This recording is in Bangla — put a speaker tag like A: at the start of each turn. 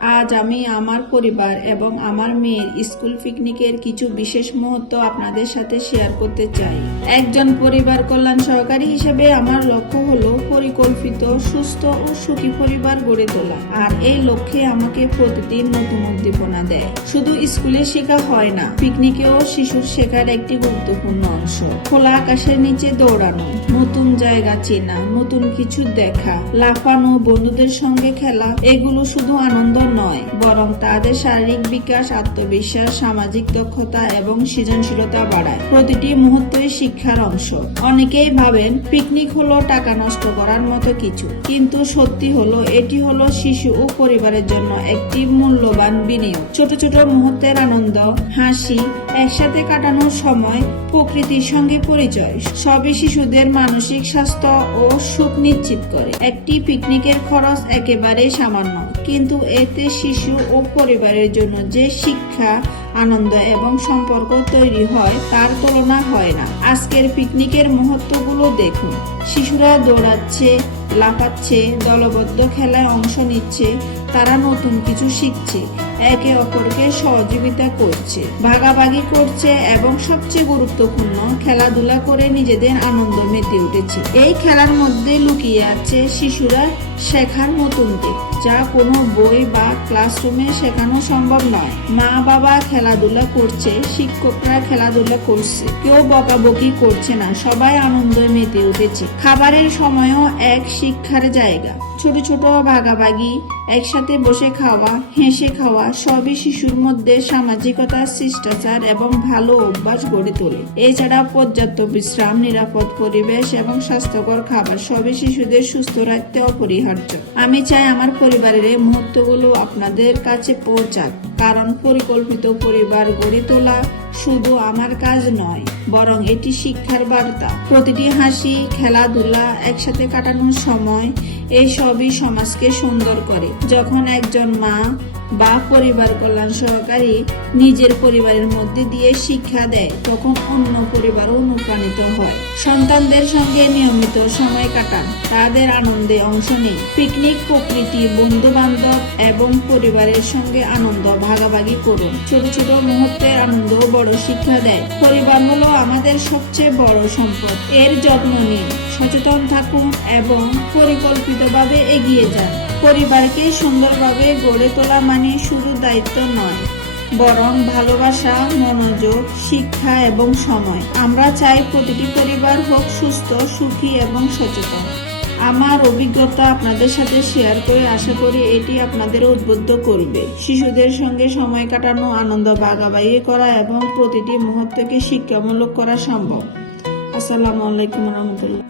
A: আজ আমি আমার পরিবার এবং আমার মেয়ের স্কুল পিকনিকের কিছু বিশেষ মুহূর্ত আপনাদের সাথে শেয়ার করতে চাই। একজন পরিবার কল্যাণ সহকারী হিসেবে আমার লক্ষ্য হলো পরিকল্পিত, সুস্থ ও সুখী পরিবার গড়ে তোলা। আর এই লক্ষ্যে আমাকে প্রতিদিন নতুন উদ্দীপনা দেয়। শুধু স্কুলে শেখা হয় না, পিকনিকেও শিশুর শেখার একটি গুরুত্বপূর্ণ অংশ। খোলা আকাশের নিচে দৌড়ানো, নতুন জায়গা চেনা, নতুন কিছু দেখা, লাফানো বন্ধুদের সঙ্গে খেলা, এগুলো শুধু আনন্দ নয়, বরং তাদের শারীরিক বিকাশ, আত্মবিশ্বাস, সামাজিক দক্ষতা এবং সৃজনশীলতা বাড়ায়। প্রতিটি মুহূর্তই শিক্ষার অংশ। অনেকেই ভাবেন পিকনিক হলো টাকা নষ্ট করার মতো কিছু। কিন্তু সত্যি হলো, এটি হলো শিশু ও পরিবারের জন্য একটি মূল্যবান বিনিয়োগ। ছোট ছোট মুহূর্তের আনন্দ, হাসি, একসাথে কাটানোর সময়, প্রকৃতির সঙ্গে পরিচয়, সবই শিশুদের মানসিক স্বাস্থ্য ও সুখ নিশ্চিত করে। একটি পিকনিকের খরচ একেবারে সামান্য। কিন্তু এতে শিশু ও পরিবারের জন্য যে শিক্ষা, আনন্দ এবং সম্পর্ক তৈরি হয়, তার তুলনা হয় না। আজকের পিকনিকের মুহূর্তগুলো দেখুন। শিশুরা দৌড়াচ্ছে, লাফাচ্ছে, দলবদ্ধ খেলায় অংশ নিচ্ছে, তারা নতুন কিছু শিখছে। একে অপরকে সহযোগিতা করছে, ভাগাভাগি করছে এবং সবচেয়ে গুরুত্বপূর্ণ খেলাধুলা করে নিজেদের আনন্দ মেতে উঠেছে। এই খেলার মধ্যে লুকিয়ে আছে শিশুরা শেখার নতুন দিক, যা কোনো বই বা ক্লাসরুমে শেখানো সম্ভব নয়। মা বাবা খেলাধুলা করছে, শিক্ষকরা খেলাধুলা করছে, কেউ বকাবকি করছে না, সবাই আনন্দে মেতে উঠেছে। খাবারের সময়ও এক শিক্ষার জায়গা। ছোট ছোট ভাগাভাগি, একসাথে বসে খাওয়া, হেসে খাওয়া সবই শিশুর মধ্যে সামাজিকতা, শিষ্টাচার এবং ভালো অভ্যাস গড়ে তোলে। এছাড়া পর্যাপ্ত বিশ্রাম, নিরাপদ পরিবেশ এবং স্বাস্থ্যকর খাবার সবই শিশুদের সুস্থ রাখতে অপরিহার্য। আমি চাই আমার পরিবারের এই মুহূর্তগুলো আপনাদের কাছে পৌঁছাক, কারণ পরিকল্পিত পরিবার গড়ে তোলা শুধু আমার কাজ নয়, বরং এটি শিক্ষার বার্তা। প্রতিটি হাসি, খেলাধুলা একসাথে কাটানোর সময় এই সবই সমাজকে সুন্দর করে। যখন একজন মা বা পরিবার কল্যাণ সহকারী নিজের পরিবারের মধ্যে দিয়ে শিক্ষা দেয়, তখন অন্য পরিবারও অনুপ্রাণিত হয়। সন্তানদের সঙ্গে নিয়মিত সময় কাটান, তাদের আনন্দে অংশ নিন। পিকনিক, প্রকৃতি বন্ধু বান্ধব এবং পরিবারের সঙ্গে আনন্দ ভাগাভাগি করুন। ছোট ছোট মুহূর্তের আনন্দ বড় শিক্ষা দেয়। পরিবার হলো আমাদের সবচেয়ে বড় সম্পদ। এর যত্ন নিন। সচেতন থাকুন এবং পরিকল্পিতভাবে এগিয়ে যান। পরিবারকে সুন্দরভাবে গড়ে তোলা মানে শুধু দায়িত্ব নয়, বরং ভালোবাসা, মনোযোগ, শিক্ষা এবং সময়। আমরা চাই প্রতিটি পরিবার হোক সুস্থ, সুখী এবং সচেতন। আমার অভিজ্ঞতা আপনাদের সাথে শেয়ার করে আশা করি এটি আপনাদের উদ্বুদ্ধ করবে। শিশুদের সঙ্গে সময় কাটানো, আনন্দ ভাগাভাগি করা এবং প্রতিটি মুহূর্তকে শিক্ষামূলক করা সম্ভব। আসসালামু আলাইকুম রহমতুল্লাহ।